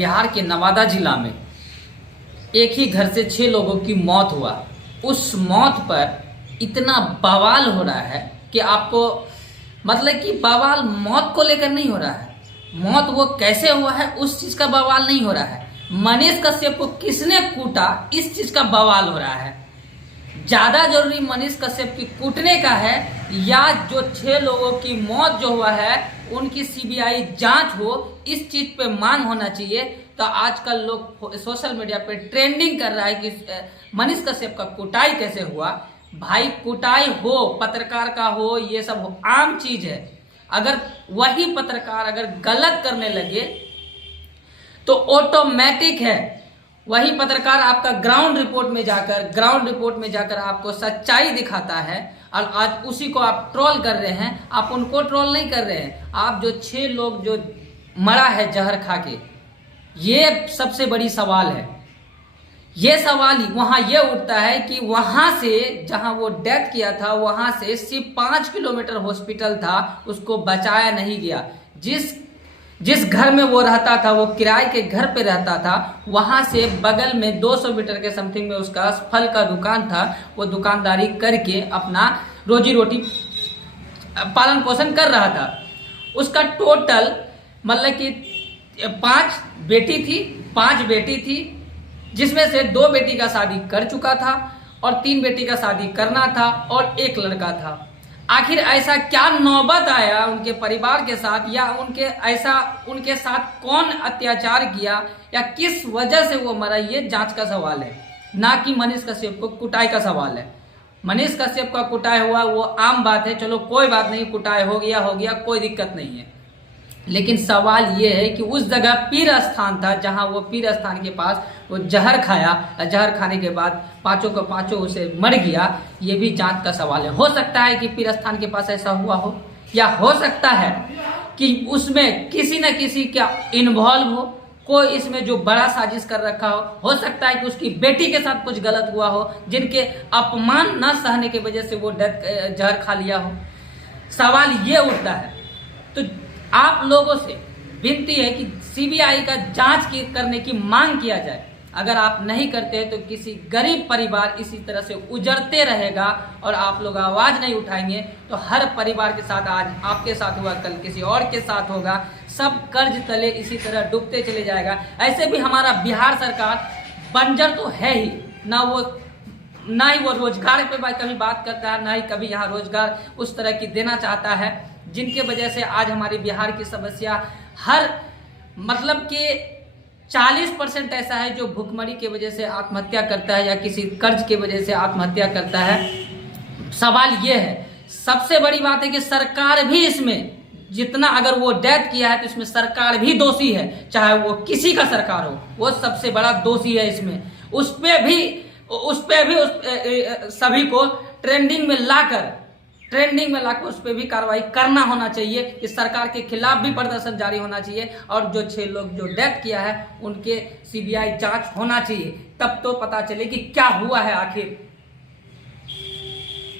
बिहार के नवादा जिला में एक ही घर से 6 लोगों की मौत हुआ। उस मौत पर इतना बवाल हो रहा है कि आपको मतलब कि बवाल मौत को लेकर नहीं हो रहा है, मौत वो कैसे हुआ है उस चीज का बवाल नहीं हो रहा है, मनीष कश्यप को किसने कूटा इस चीज का बवाल हो रहा है। ज्यादा जरूरी मनीष कश्यप की कूटने का है या जो 6 लोगों की मौत जो हुआ है उनकी सीबीआई जांच हो, इस चीज पे मांग होना चाहिए। तो आजकल लोग सोशल मीडिया पे ट्रेंडिंग कर रहा है कि मनीष कश्यप का कुटाई कैसे हुआ। भाई कुटाई हो, पत्रकार का हो, ये सब हो, आम चीज है। अगर वही पत्रकार अगर गलत करने लगे तो ऑटोमेटिक है वही पत्रकार आपका ग्राउंड रिपोर्ट में जाकर आपको सच्चाई दिखाता है। और आज उसी को आप ट्रोल कर रहे हैं, आप उनको ट्रोल नहीं कर रहे हैं। आप जो 6 लोग जो मरा है जहर खा के, ये सबसे बड़ी सवाल है। ये सवाल ही वहां ये उठता है कि वहां से जहां वो डेथ किया था वहां से सिर्फ 5 किलोमीटर हॉस्पिटल था, उसको बचाया नहीं गया। जिस घर में वो रहता था, वो किराए के घर पे रहता था, वहां से बगल में 200 मीटर के समथिंग में उसका फल का दुकान था। वो दुकानदारी करके अपना रोजी रोटी पालन पोषण कर रहा था। उसका टोटल मतलब कि 5 बेटी थी, जिसमें से 2 बेटी का शादी कर चुका था और 3 बेटी का शादी करना था और 1 लड़का था। आखिर ऐसा क्या नौबत आया उनके परिवार के साथ, या उनके साथ कौन अत्याचार किया या किस वजह से वो मरा, ये जांच का सवाल है, ना कि मनीष कश्यप को कुटाई का सवाल है। मनीष कश्यप का कुटाई हुआ वो आम बात है, चलो कोई बात नहीं, कुटाई हो गया, कोई दिक्कत नहीं है। लेकिन सवाल ये है कि उस जगह पीर स्थान था, जहां वो पीर स्थान के पास वो जहर खाया, जहर खाने के बाद पांचों का पांचों उसे मर गया। ये भी जांच का सवाल है। हो सकता है कि पीर स्थान के पास ऐसा हुआ हो, या हो सकता है कि उसमें किसी न किसी का इन्वॉल्व हो, कोई इसमें जो बड़ा साजिश कर रखा हो सकता है कि उसकी बेटी के साथ कुछ गलत हुआ हो, जिनके अपमान न सहने की वजह से वो जहर खा लिया हो। सवाल ये उठता है। तो आप लोगों से विनती है कि सीबीआई का जांच करने की मांग किया जाए। अगर आप नहीं करते हैं तो किसी गरीब परिवार इसी तरह से उजड़ते रहेगा और आप लोग आवाज नहीं उठाएंगे तो हर परिवार के साथ, आज आपके साथ हुआ, कल किसी और के साथ होगा, सब कर्ज तले इसी तरह डूबते चले जाएगा। ऐसे भी हमारा बिहार सरकार बंजर तो है ही, ना ही वो रोजगार पे कभी बात करता है, ना ही कभी यहाँ रोजगार उस तरह की देना चाहता है, जिनके वजह से आज हमारी बिहार की समस्या हर मतलब कि 40% ऐसा है जो भुखमरी की वजह से आत्महत्या करता है या किसी कर्ज की वजह से आत्महत्या करता है। सवाल ये है, सबसे बड़ी बात है कि सरकार भी इसमें, जितना अगर वो डेथ किया है तो इसमें सरकार भी दोषी है, चाहे वो किसी का सरकार हो, वो सबसे बड़ा दोषी है इसमें। उस पे भी सभी को ट्रेंडिंग में लाकर उस पर भी कार्रवाई करना होना चाहिए। इस सरकार के खिलाफ भी प्रदर्शन जारी होना चाहिए और जो 6 लोग जो डेथ किया है उनके सीबीआई जांच होना चाहिए, तब तो पता चले कि क्या हुआ है आखिर।